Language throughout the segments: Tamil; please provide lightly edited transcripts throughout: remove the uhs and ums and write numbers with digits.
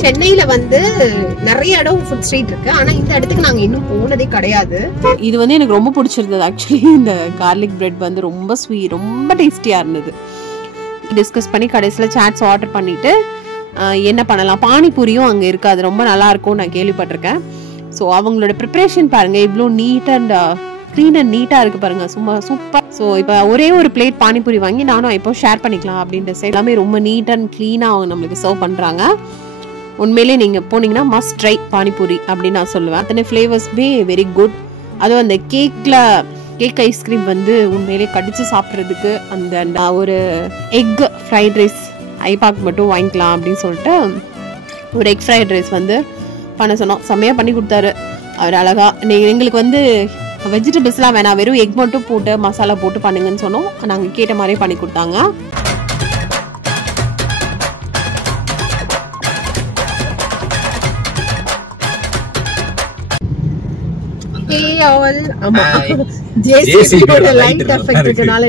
சென்னையில வந்து நிறைய இடம் ஃபுட் ஸ்ட்ரீட் இருக்கு. ஆனா இந்த இடத்துக்கு நாங்க இன்னும் போனதே கிடையாது. இது வந்து எனக்கு ரொம்ப பிடிச்சிருந்தது. ஆக்சுவலி இந்த கார்லிக் பிரெட் வந்து ரொம்ப ஸ்வீட், ரொம்ப டேஸ்டியா இருந்தது. டிஸ்கஸ் பண்ணி கடைசியில் சாட்ஸ் ஆர்டர் பண்ணிட்டு என்ன பண்ணலாம், பானிபூரியும் அங்கே இருக்குது, அது ரொம்ப நல்லா இருக்கும் நான் கேள்விப்பட்டிருக்கேன். ஸோ அவங்களோட ப்ரிப்ரேஷன் பாருங்க, இவ்வளோ நீட் அண்ட் க்ளீன் அண்ட் நீட்டாக இருக்குது பாருங்க, சும்மா சூப்பர். ஸோ இப்போ ஒரே ஒரு பிளேட் பானிபூரி வாங்கி நானும் இப்போ ஷேர் பண்ணிக்கலாம் அப்படின்ற சைட் எல்லாமே ரொம்ப நீட் அண்ட் க்ளீனாக அவங்க நம்மளுக்கு சர்வ் பண்ணுறாங்க. உண்மையிலே நீங்கள் போனீங்கன்னா மஸ்ட் ட்ரை பானிபூரி அப்படின்னு நான் சொல்லுவேன். அத்தனை ஃப்ளேவர்ஸ்மே வெரி குட். அதுவும் அந்த கேக் ஐஸ்கிரீம் வந்து உண்மையிலே கடிச்சு சாப்பிட்றதுக்கு அந்த ஒரு எக் ஃப்ரைட் ரைஸ் ஐபாக் மட்டும் வாங்கிக்கலாம் அப்படின்னு சொல்லிட்டு ஒரு எக் ஃப்ரைட் ரைஸ் வந்து பண்ண சொன்னோம். செம்மையாக பண்ணி கொடுத்தாரு அவர் அழகா. எங்களுக்கு வந்து வெஜிடபிள்ஸ்லாம் வேணாம், வெறும் எக் மட்டும் போட்டு மசாலா போட்டு பண்ணுங்கன்னு சொன்னோம். நாங்கள் கேட்ட மாதிரியே பண்ணி கொடுத்தாங்க.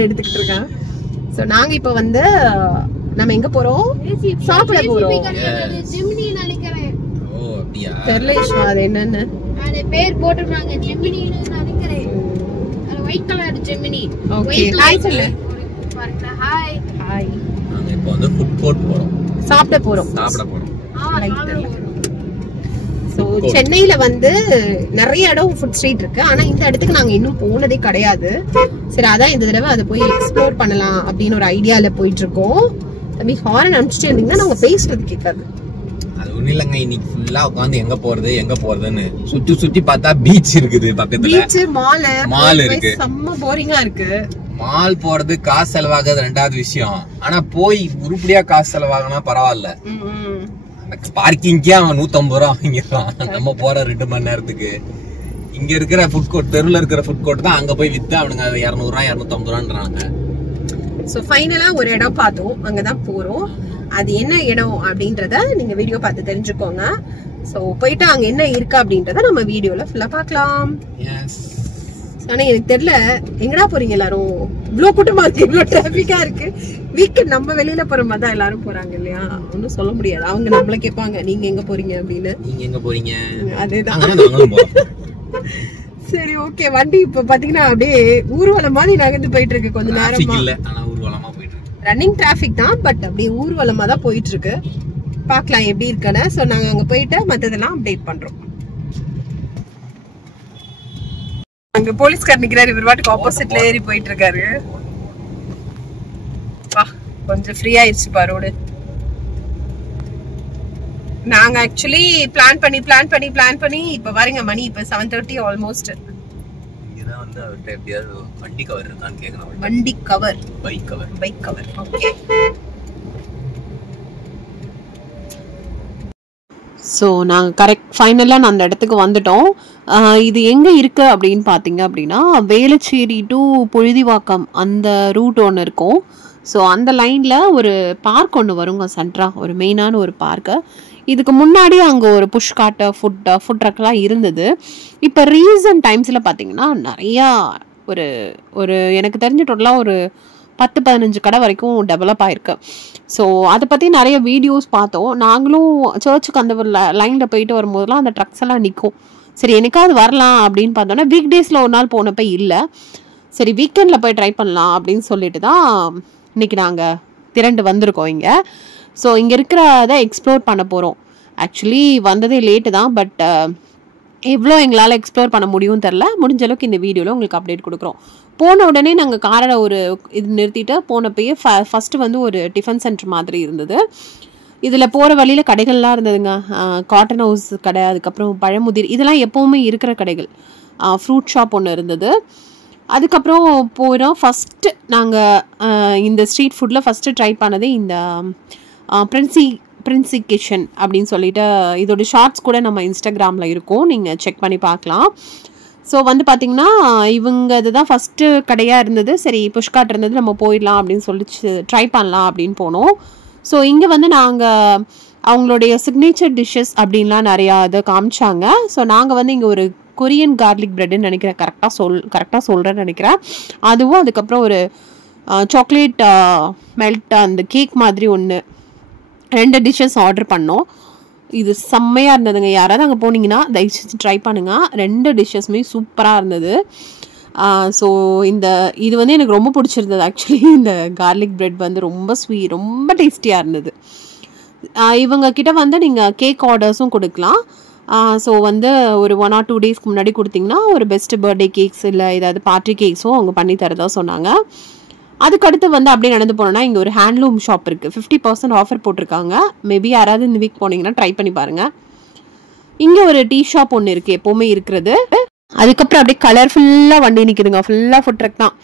எடுத்துக்கிட்டு இருக்கேன். சோ நாங்க இப்ப வந்து நம்ம எங்க போறோம், சாப்பிட போறோம். தெரியல அது என்னன்னு பேர் போட்டுறாங்க, ஜெமினின்னு நினைக்கிறேன். White colour Gemini. Okay, hi சொல்லு. Hi hi. நாங்க இப்போ வந்து ஃபுட் கோர்ட் போறோம், சாப்பிட போறோம். ஸோ சென்னையில வந்து நிறைய இடம் ஃபுட் ஸ்ட்ரீட் இருக்கு. ஆனா இந்த இடத்துக்கு நாங்க இன்னும் போனதே கிடையாது. சரி, அதான் இந்த தடவை அதை போய் எக்ஸ்ப்ளோர் பண்ணலாம் அப்படின்னு ஒரு ஐடியால போயிட்டு இருக்கோம். தம்பி ஹாரன் அனுப்பிச்சிட்டு இருந்தீங்கன்னா நாங்க பேசுறது கேட்காது. அது ஒண்ணு இல்லங்க, இன்னைக்கு ஃபுல்லா உட்காந்து எங்க போறதுன்னு சுத்தி பார்த்தா பீச் இருக்குது பக்கத்துல, பீச் மால் இருக்கு. செம்ம போரிங்கா இருக்கு. மால் போறது காசு செலவாகுது ரெண்டாவது விஷயம். ஆனா போய் உருப்படியா காசு செலவாகனா பரவாயில்ல. பார்க்கிங்கே அவன் 150 ரூபா வாங்கிடுறான். நம்ம போற 2 மணி நேரத்துக்கு இங்க இருக்கிற ஃபுட் கோர்ட், தெருவில் இருக்கிற ஃபுட் கோர்ட் தான் அங்க போய் வித்து அவனுங்க 200 ரூபா 250 ரூபான்றாங்க. சோ ஃபைனலா ஒரு இடம் பார்த்தோம், அங்கதான் போறோம். அது என்ன இடம் அப்படின்றத நீங்க வீடியோ பார்த்து தெரிஞ்சுக்கோங்க. சோ போயிட்டு அங்க என்ன இருக்கு அப்படின்றத நம்ம வீடியோல ஃபுல்லா பார்க்கலாம். ஆனா எனக்கு தெரியல எங்கடா போறீங்க எல்லாரும், இவ்வளவு கூட்டமா இருக்கு, இவ்வளவு டிராபிக்கா இருக்கு. வீக்கெண்ட் நம்ம வெளியில போற மாதிரி தான் எல்லாரும் போறாங்க இல்லையா, ஒன்னும் சொல்ல முடியாது. அவங்க நம்மள கேட்பாங்க நீங்க எங்க போறீங்க அப்படின்னு. நீங்க எங்க போறீங்க? அதேதான். சரி, ஓகே. வண்டி இப்ப பாத்தீங்கன்னா அப்படியே ஊர்வலம் மாதிரி நகர்ந்து போயிட்டு இருக்கு. கொஞ்ச நேரமா ஊர்வலமா போயிட்டு இருக்கு. ரன்னிங் டிராபிக் தான், பட் அப்படியே ஊர்வலமா தான் போயிட்டு இருக்கு. பாக்கலாம் எப்படி இருக்குன்னு. சோ நாங்க அங்க போயிட்டு மத்ததெல்லாம் அப்டேட் பண்றோம். அங்க போலீஸ்கார் நிக்கிறாரு, இவர் வாட்டுக்கு ஆப்போசிட்ல ஏறி போயிட்டு இருக்காரு. கொஞ்சம் ஃப்ரீ ஆயிடுச்சு பா ரோடு. நாங்க ஆக்சுவலி பிளான் பண்ணி இப்ப பாருங்க மணி இப்ப 7:30 ஆல்மோஸ்ட். இதான் வந்து அவர்ட்ட எப்படியாவது வண்டி கவர் இருக்கான்னு கேட்கணும். வண்டி cover, bike cover. Okay. So நாங்கள் ஃபைனலாக நான் அந்த இடத்துக்கு வந்துட்டோம். இது எங்கே இருக்குது அப்படின்னு பார்த்தீங்க அப்படின்னா, வேளச்சேரி டு புழுதிவாக்கம் அந்த ரூட் ஒன்று இருக்கும். ஸோ அந்த லைனில் ஒரு பார்க் ஒன்று வருங்க, சென்ட்ரா ஒரு மெயினான ஒரு பார்க்கு. இதுக்கு முன்னாடி அங்கே ஒரு புஷ் காட்டு ஃபுட் ட்ரக்லாம் இருந்தது. இப்போ ரீசன்ட் டைம்ஸில் பார்த்தீங்கன்னா நிறையா ஒரு எனக்கு தெரிஞ்ச டோட்டலாக ஒரு 10-15 கடை வரைக்கும் டெவலப் ஆயிருக்கு. ஸோ அதை பற்றி நிறைய வீடியோஸ் பார்த்தோம். நாங்களும் சர்ச்சுக்கு அந்த ஒரு லைனில் போயிட்டு வரும்போதெல்லாம் அந்த ட்ரக்ஸ் எல்லாம் நிற்கும். சரி எனக்காவது வரலாம் அப்படின்னு பார்த்தோன்னா வீக் டேஸில் ஒரு நாள் போனப்போ இல்லை. சரி வீக்கெண்டில் போய் ட்ரை பண்ணலாம் அப்படின்னு சொல்லிட்டு தான் இன்றைக்கி நாங்கள் திரண்டு வந்திருக்கோம் இங்கே. ஸோ இங்கே இருக்கிறத எக்ஸ்ப்ளோர் பண்ண போகிறோம். ஆக்சுவலி வந்ததே லேட்டு தான், பட் எவ்வளோ எங்களால் எக்ஸ்ப்ளோர் பண்ண முடியும்னு தெரில. முடிஞ்ச அளவுக்கு இந்த வீடியோவில் உங்களுக்கு அப்டேட் கொடுக்குறோம். போன உடனே நாங்கள் காரை ஒரு இது நிறுத்திட்டு போனப்பயே ஃபஸ்ட்டு வந்து ஒரு டிஃபன் சென்டர் மாதிரி இருந்தது. இதில் போகிற வழியில் கடைகள்லாம் இருந்ததுங்க. காட்டன் ஹவுஸ் கடை, அதுக்கப்புறம் பழமுதிர், இதெல்லாம் எப்போவுமே இருக்கிற கடைகள். ஃப்ரூட் ஷாப் ஒன்று இருந்தது. அதுக்கப்புறம் போகிறோம். ஃபஸ்ட்டு நாங்கள் இந்த ஸ்ட்ரீட் ஃபுட்டில் ஃபஸ்ட்டு ட்ரை பண்ணதே இந்த பிரின்சி கிச்சன் அப்படின்னு சொல்லிட்டு, இதோட ஷார்ட்ஸ் கூட நம்ம இன்ஸ்டாகிராமில் இருக்கும், நீங்கள் செக் பண்ணி பார்க்கலாம். ஸோ வந்து பார்த்திங்கன்னா இவங்க இதுதான் ஃபஸ்ட்டு கடையாக இருந்தது. சரி புஷ்காட் இருந்தது, நம்ம போயிடலாம் அப்படின்னு சொல்லிட்டு ட்ரை பண்ணலாம் அப்படின்னு போனோம். ஸோ இங்கே வந்து நாங்கள் அவங்களுடைய சிக்னேச்சர் டிஷ்ஷஸ் அப்படின்லாம் நிறையா இது காமிச்சாங்க. ஸோ நாங்கள் வந்து இங்கே ஒரு கொரியன் கார்லிக் ப்ரெட்டுன்னு நினைக்கிறேன், கரெக்டாக சொல்கிறேன்னு நினைக்கிறேன். அதுவும் அதுக்கப்புறம் ஒரு சாக்லேட் மெல்ட் அந்த கேக் மாதிரி 2 டிஷ்ஷஸ் ஆர்டர் பண்ணோம். இது செம்மையாக இருந்ததுங்க. யாராவது அங்கே போனீங்கன்னா தயவு செஞ்சு ட்ரை பண்ணுங்கள். 2 டிஷ்ஷஸுமே சூப்பராக இருந்தது. ஸோ இது வந்து எனக்கு ரொம்ப பிடிச்சிருந்தது. ஆக்சுவலி இந்த கார்லிக் பிரெட் வந்து ரொம்ப ஸ்வீட், ரொம்ப டேஸ்டியாக இருந்தது. இவங்க கிட்ட வந்து நீங்கள் கேக் ஆர்டர்ஸும் கொடுக்கலாம். ஸோ வந்து ஒரு 1 or 2 டேஸ்க்கு முன்னாடி கொடுத்தீங்கன்னா ஒரு பெஸ்ட் பர்த்டே கேக்ஸ் இல்லை ஏதாவது பார்ட்டி கேக்ஸும் அவங்க பண்ணி தரதா சொன்னாங்க. அதுக்கடுத்து வந்து அப்படியே நடந்து போனோன்னா இங்கே ஒரு ஹேண்ட்லூம் ஷாப் இருக்குது. 50% ஆஃபர் போட்டிருக்காங்க. மேபி யாராவது இந்த வீக் போனீங்கன்னா ட்ரை பண்ணி பாருங்கள். இங்கே ஒரு டீ ஷாப் ஒன்று இருக்குது, எப்போவுமே இருக்கிறது. அதுக்கப்புறம் அப்படியே கலர்ஃபுல்லாக வண்டி நிற்குதுங்க. ஃபுல்லாக ஃபுட் ட்ரக் தான்.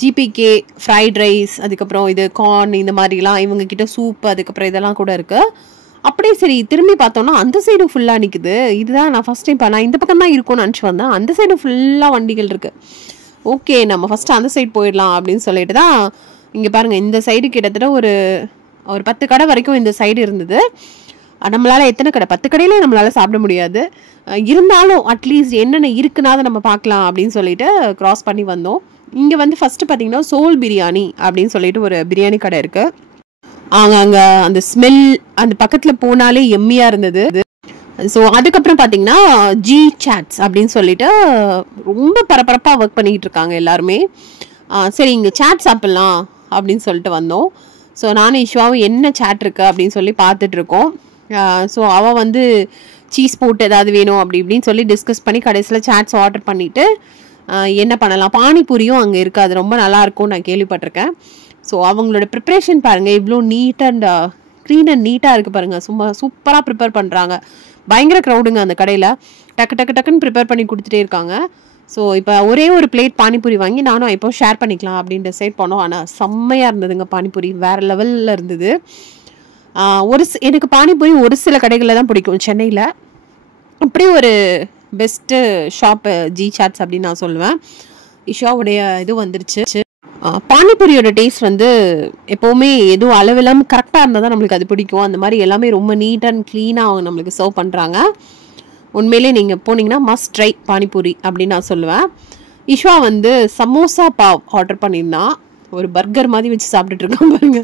ஜிபிகே ஃப்ரைட் ரைஸ், அதுக்கப்புறம் இது கார்ன், இந்த மாதிரிலாம் இவங்கக்கிட்ட சூப், அதுக்கப்புறம் இதெல்லாம் கூட இருக்குது. அப்படியே சரி திரும்பி பார்த்தோன்னா அந்த சைடு ஃபுல்லாக நிற்குது. இதுதான் நான் ஃபஸ்ட் டைம் நான் இந்த பக்கம் தான் இருக்கும்னு நினச்சி வந்தேன். அந்த சைடு ஃபுல்லாக வண்டிகள் இருக்குது. ஓகே, நம்ம ஃபஸ்ட்டு அந்த சைடு போயிடலாம் அப்படின்னு சொல்லிட்டு தான் இங்கே பாருங்கள், இந்த சைடு கிட்டத்தட்ட ஒரு 10 கடை வரைக்கும் இந்த சைடு இருந்தது. நம்மளால் எத்தனை கடை, 10 கடையிலே நம்மளால் சாப்பிட முடியாது. இருந்தாலும் அட்லீஸ்ட் என்னென்ன இருக்குனாவது நம்ம பார்க்கலாம் அப்படின்னு சொல்லிட்டு க்ராஸ் பண்ணி வந்தோம். இங்கே வந்து ஃபஸ்ட்டு பார்த்தீங்கன்னா சோல் பிரியாணி அப்படின்னு சொல்லிட்டு ஒரு பிரியாணி கடை இருக்குது. அங்கே அந்த ஸ்மெல் அந்த பக்கத்தில் போனாலே எம்மியாக இருந்தது. ஸோ அதுக்கப்புறம் பார்த்தீங்கன்னா ஜி சாட்ஸ் அப்படின்னு சொல்லிட்டு ரொம்ப பரபரப்பாக ஒர்க் பண்ணிக்கிட்டு இருக்காங்க எல்லாருமே. சரி இங்கே சாட் சாப்பிட்லாம் அப்படின்னு சொல்லிட்டு வந்தோம். ஸோ நானும் ஈஸ்வாவும் என்ன சாட் இருக்கு அப்படின்னு சொல்லி பார்த்துட்ருக்கோம். ஸோ அவள் வந்து சீஸ் போட்டு ஏதாவது வேணும் அப்படி இப்படின்னு சொல்லி டிஸ்கஸ் பண்ணி கடைசியில் சாட்ஸ் ஆர்டர் பண்ணிவிட்டு என்ன பண்ணலாம், பானிபூரியும் அங்கே இருக்குது, அது ரொம்ப நல்லாயிருக்கும் நான் கேள்விப்பட்டிருக்கேன். ஸோ அவங்களோட ப்ரிப்ரேஷன் பாருங்கள், இவ்வளோ நீட் அண்ட் க்ளீன் அண்ட் நீட்டாக இருக்குது பாருங்கள். சும்மா சூப்பராக ப்ரிப்பேர் பண்ணுறாங்க. பயங்கர க்ரௌடுங்க அந்த கடையில். டக்குன்னு ப்ரிப்பேர் பண்ணி கொடுத்துட்டே இருக்காங்க. ஸோ இப்போ ஒரே ஒரு பிளேட் பானிபூரி வாங்கி நானும் இப்போ ஷேர் பண்ணிக்கலாம் அப்படின்னு டிசைட் பண்ணோம். ஆனால் செம்மையாக இருந்ததுங்க பானிபூரி, வேறு லெவலில் இருந்தது. எனக்கு பானிபூரி ஒரு சில கடைகளில் தான் பிடிக்கும் சென்னையில். அப்படியே ஒரு பெஸ்ட்டு ஷாப்பு ஜி சாட்ஸ் அப்படின்னு நான் சொல்லுவேன். இஷாவுடைய இது வந்துருச்சு. பானிபூரியோட டேஸ்ட் வந்து எப்போவுமே எதுவும் அளவில்லாமல் கரெக்டாக இருந்தால் தான் நம்மளுக்கு அது பிடிக்கும். அந்த மாதிரி எல்லாமே ரொம்ப நீட் அண்ட் க்ளீனாக அவங்க நம்மளுக்கு சர்வ் பண்ணுறாங்க. உண்மையிலே நீங்கள் போனீங்கன்னா மஸ்ட் ட்ரை பானிபூரி அப்படின்னு நான் சொல்லுவேன். இஷ்வா வந்து சமோசா பாவ் ஆர்டர் பண்ணியிருந்தான். ஒரு பர்கர் மாதிரி வச்சு சாப்பிட்டுட்டு இருக்கான் பாருங்க.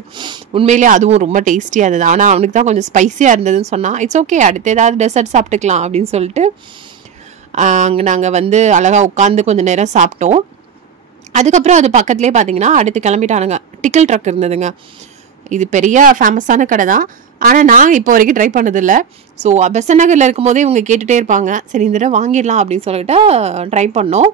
உண்மையிலே அதுவும் ரொம்ப டேஸ்டியாக இருந்தது. ஆனால் அவனுக்கு தான் கொஞ்சம் ஸ்பைஸியாக இருந்ததுன்னு சொன்னால் இட்ஸ் ஓகே, அடுத்து ஏதாவது டெசர்ட் சாப்பிட்டுக்கலாம் அப்படின்னு சொல்லிட்டு அங்கே நாங்கள் வந்து அழகாக உட்காந்து கொஞ்சம் நேரம் சாப்பிட்டோம். அதுக்கப்புறம் அது பக்கத்துலேயே பார்த்தீங்கன்னா அடுத்து கிளம்பிட்டானுங்க. டிக்கல் ட்ரக் இருந்ததுங்க. இது பெரிய ஃபேமஸான கடை தான். ஆனால் நான் இப்போ வரைக்கும் ட்ரை பண்ணதில்லை. ஸோ பெசன்ட் நகரில் இருக்கும் போதே இவங்க கேட்டுகிட்டே இருப்பாங்க. சரி இந்த தடவை வாங்கிடலாம் அப்படின்னு சொல்லிட்டு ட்ரை பண்ணோம்.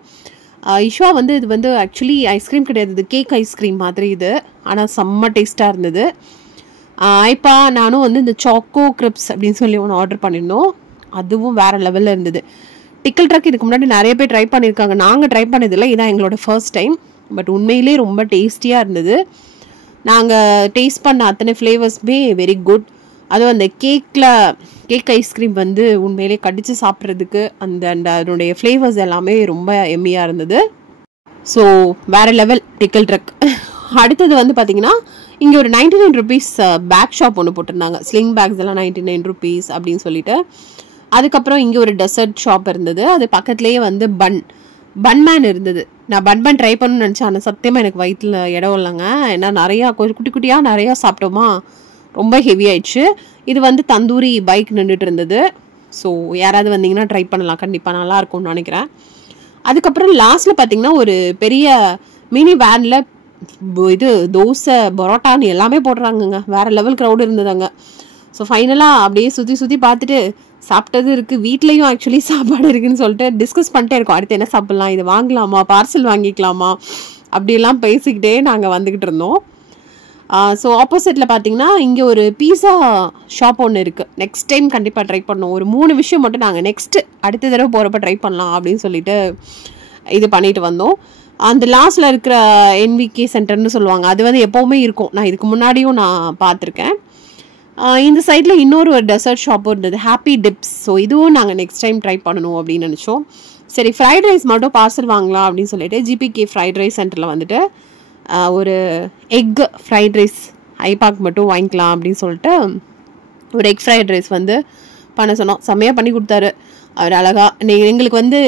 இஷ்வா வந்து இது வந்து ஆக்சுவலி ஐஸ்கிரீம் கிடையாது, இது கேக் ஐஸ்கிரீம் மாதிரி இது. ஆனால் செம்ம டேஸ்ட்டாக இருந்தது. இப்போ நானும் வந்து இந்த சாக்கோ கிரிப்ஸ் அப்படின்னு சொல்லி ஒன்று ஆர்டர் பண்ணியிருந்தோம். அதுவும் வேறு லெவலில் இருந்தது. டிக்கல் ட்ரக் இதுக்கு முன்னாடி நிறைய பேர் ட்ரை பண்ணியிருக்காங்க. நாங்கள் ட்ரை பண்ணதில்லை, இதான் எங்களோட ஃபர்ஸ்ட் டைம். பட் உண்மையிலே ரொம்ப டேஸ்டியாக இருந்தது. நாங்கள் டேஸ்ட் பண்ண அத்தனை ஃப்ளேவர்ஸுமே வெரி குட். அதுவும் அந்த கேக் ஐஸ்கிரீம் வந்து உண்மையிலே கடித்து சாப்பிட்றதுக்கு அதனுடைய ஃப்ளேவர்ஸ் எல்லாமே ரொம்ப எம்மியாக இருந்தது. ஸோ வேறு லெவல் டிக்கல் ட்ரக். அடுத்தது வந்து பார்த்திங்கன்னா இங்கே ஒரு 99 rupees பேக் ஷாப் ஒன்று போட்டிருந்தாங்க. ஸ்லிங் பேக்ஸ் எல்லாம் 99 rupees அப்படின்னு சொல்லிட்டு. அதுக்கப்புறம் இங்கே ஒரு டெசர்ட் ஷாப் இருந்தது. அது பக்கத்துலேயே வந்து பன்மேன் இருந்தது. நான் பன் ட்ரை பண்ணணும்னு நினச்சேன். ஆனால் சத்தியமாக எனக்கு வயிற்றில் இடம் இல்லைங்க. ஏன்னா நிறையா குட்டி குட்டியாக நிறையா சாப்பிட்டோமா, ரொம்ப ஹெவி ஆயிடுச்சு. இது வந்து தந்தூரி பைக் நின்றுட்டு இருந்தது. ஸோ யாராவது வந்தீங்கன்னா ட்ரை பண்ணலாம், கண்டிப்பாக நல்லாயிருக்கும்னு நினைக்கிறேன். அதுக்கப்புறம் லாஸ்ட்டில் பார்த்தீங்கன்னா ஒரு பெரிய மினி வேனில் இது தோசை பரோட்டான்னு எல்லாமே போடுறாங்கங்க. வேறு லெவல் க்ரௌடு இருந்ததுங்க. ஸோ ஃபைனலாக அப்படியே சுற்றி பார்த்துட்டு சாப்பிட்டது இருக்குது. வீட்லேயும் ஆக்சுவலி சாப்பாடு இருக்குதுன்னு சொல்லிட்டு டிஸ்கஸ் பண்ணிட்டே இருக்கோம். அடுத்து என்ன சாப்பிட்லாம், இது வாங்கலாமா, பார்சல் வாங்கிக்கலாமா, அப்படியெல்லாம் பேசிக்கிட்டே நாங்கள் வந்துக்கிட்டு இருந்தோம். ஸோ ஆப்போசிட்டில் பார்த்தீங்கன்னா இங்கே ஒரு பீஸா ஷாப் ஒன்று இருக்குது. நெக்ஸ்ட் டைம் கண்டிப்பாக ட்ரை பண்ணோம். ஒரு 3 விஷயம் மட்டும் நாங்கள் அடுத்த தடவை போகிறப்ப ட்ரை பண்ணலாம் அப்படின்னு சொல்லிட்டு இது பண்ணிட்டு வந்தோம். அந்த லாஸ்ட்டில் இருக்கிற NVK சென்டர்னு சொல்லுவாங்க, அது வந்து எப்போவுமே இருக்கும். நான் இதுக்கு முன்னாடியும் நான் பார்த்துருக்கேன். இந்த சைடில் இன்னொரு டெசர்ட் ஷாப்பும் இருந்தது, ஹாப்பி டிப்ஸ். ஸோ இதுவும் நாங்கள் நெக்ஸ்ட் டைம் ட்ரை பண்ணணும் அப்படின்னு நினச்சோம். சரி ஃப்ரைட் ரைஸ் மட்டும் பார்சல் வாங்கலாம் அப்படின்னு சொல்லிட்டு GPK ஃப்ரைட் ரைஸ் சென்டரில் வந்துட்டு ஒரு எக் ஃப்ரைட் ரைஸ் ஐபாக் மட்டும் வாங்கிக்கலாம் அப்படின்னு சொல்லிட்டு ஒரு எக் ஃப்ரைட் ரைஸ் வந்து பண்ண சொன்னோம். செம்மையாக பண்ணி கொடுத்தாரு அவர் அழகாக. எங்களுக்கு வந்து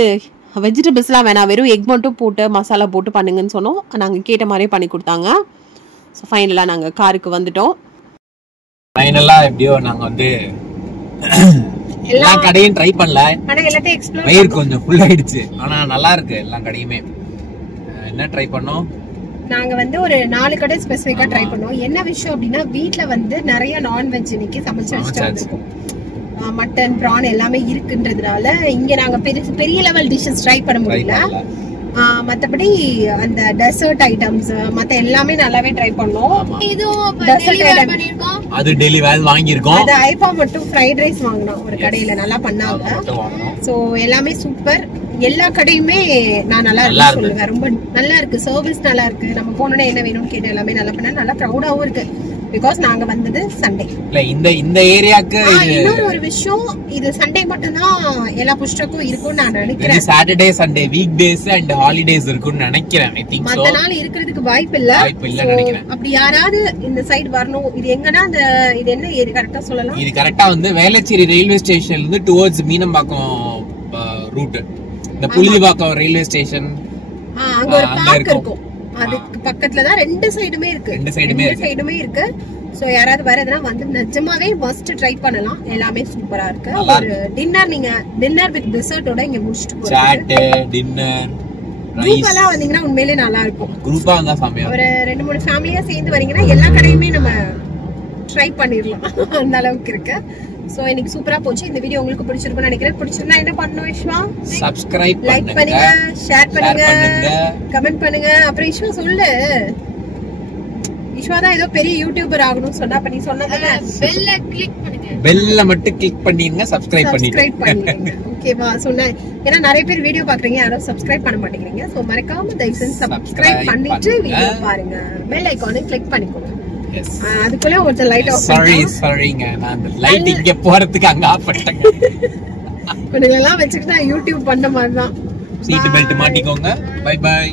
வெஜிடபிள்ஸ்லாம் வேணாம், வெறும் எக் மட்டும் போட்டு மசாலா போட்டு பண்ணுங்கன்னு சொன்னோம். நாங்கள் கேட்ட மாதிரியே பண்ணி கொடுத்தாங்க. ஸோ ஃபைனலாக நாங்கள் காருக்கு வந்துட்டோம். ஃபைனலாக எப்படியோ நாங்கள் வந்து எல்லா கடையும் ட்ரை பண்ணல, ஆனா எல்லாத்தையும் எக்ஸ்ப்ளோர் வயிறு கொஞ்சம் ஃபுல் ஆயிடுச்சு. ஆனா நல்லா இருக்கு எல்லா கடையுமே. என்ன ட்ரை பண்ணோம் நாங்க வந்து ஒரு 4 கடை ஸ்பெசிஃபிக்கா ட்ரை பண்ணோம். என்ன விஷயம் அப்படின்னா வீட்ல வந்து நிறைய நான்வெஜ் இன்னைக்கு சமைச்சு வச்சுட்டு வந்திருக்கோம். மட்டன் பிரான் எல்லாமே இருக்குன்றதுனால இங்க நாங்க பெரிய லெவல் டிஷ்ஷஸ் ட்ரை பண்ண முடியல. மத்தபடி அந்த டெசர்ட் ஐட்டம்ஸ் மத்த எல்லாமே நல்லாவே ட்ரை பண்ணோம். இதுவும் டெசர்ட் ஐட்டம் பண்ணிருக்கோம். அது டெலிவரி வாங்கியிருக்கோம். அது ஐபா மட்டும் ஃப்ரைட் ரைஸ் வாங்கினோம் ஒரு கடையில, நல்லா பண்ணாங்க. சோ எல்லாமே சூப்பர். எல்லா கடையுமே நான் நல்லா இருக்கு சொல்லுவேன். ரொம்ப நல்லா இருக்கு, சர்வீஸ் நல்லா இருக்கு. நம்ம போனோட என்ன வேணும்னு கேட்டு எல்லாமே நல்லா பண்ணா, நல்லா ப்ரௌடாவும் இருக்கு. பிகாஸ் நாங்க வந்தது சண்டே. இல்ல இந்த ஏரியாக்கு இன்னொரு ஒரு விஷயம், இது சண்டே மட்டும் தான் எல்லா புஷ்டக்கும் இருக்கும்னு நான் நினைக்கிறேன். இது Saturday Sunday week days and holidays இருக்கும்னு நினைக்கிறேன். I think so. மத்த நாள் இருக்கிறதுக்கு வாய்ப்பு இல்ல நினைக்கிறேன். அப்படி யாராவது இந்த சைடு வரணும். இது எங்கன்னா அந்த இது என்ன ஏரியா கரெக்ட்டா சொல்லலாம்? இது கரெக்ட்டா வந்து வேளச்சேரி ரயில்வே ஸ்டேஷன்ல இருந்து டுவர்ட்ஸ் மீனம்பாக்கம் ரூட். இந்த புழுதிபாக்கம் ரயில்வே ஸ்டேஷன் அங்க ஒரு பார்க் இருக்கும். அதுக்கு பக்கத்துல தான் ரெண்டு சைடுமே இருக்கு. ரெண்டு சைடுமே இருக்கு. சோ யாராவது வரதுனா வந்து நிஜமாவே மஸ்ட் ட்ரை பண்ணலாம். எல்லாமே சூப்பரா இருக்கு. ஒரு டின்னர் வித் டெசர்ட்டோட இங்க முடிச்சிட்டு போறோம். சாட் டின்னர் குரூப்பா வந்தீங்கன்னா உண்மையிலேயே நல்லா இருக்கும். குரூப்பா வந்தா சாமியா ஒரு 2-3 ஃபேமிலியா சேர்ந்து வரீங்கன்னா எல்லா கடையுமே நம்ம ட்ரை பண்ணிரலாம். அந்த அளவுக்கு இருக்கு. சோ இன்னைக்கு சூப்பரா போச்சு. இந்த வீடியோ உங்களுக்கு பிடிச்சிருக்கும்னு நினைக்கிறேன். பிடிச்சிருந்தா என்ன பண்ணணும் விஷ்வா? சப்ஸ்கிரைப் லைக் பண்ணுங்க, ஷேர் பண்ணுங்க, கமெண்ட் பண்ணுங்க. அப்புறம் விஷ்வா சொல்லு, விஷ்வா தான் ஏதோ பெரிய யூடியூபர் ஆகணும்னு சொன்னா, அப்ப நீ சொன்னதானே பெல்ல கிளிக் பண்ணுங்க. பெல்ல மட்டும் கிளிக் பண்ணிடுங்க, சப்ஸ்கிரைப் பண்ணிடுங்க. ஓகேவா? சொன்னா ஏன்னா நிறைய பேர் வீடியோ பாக்குறீங்க, யாரும் சப்ஸ்கிரைப் பண்ண மாட்டேங்கிறீங்க. சோ மறக்காம தயவு செஞ்சு சப்ஸ்கிரைப் பண்ணிட்டு வீடியோ பாருங்க. பெல் ஐகானை கிளிக் பண்ணிக்கோங்க. அதுக்குள்ள ஒரு லைட் ஆஃப் சாரிங்க நான் அந்த லைட் இங்க போறதுக்கு அங்க ஆஃப் பண்ணிட்டேன். இதெல்லாம் வச்சிட்டு நான் யூடியூப் பண்ண மாதிரி தான். சீட் பெல்ட் மாட்டிக்கோங்க. Bye by.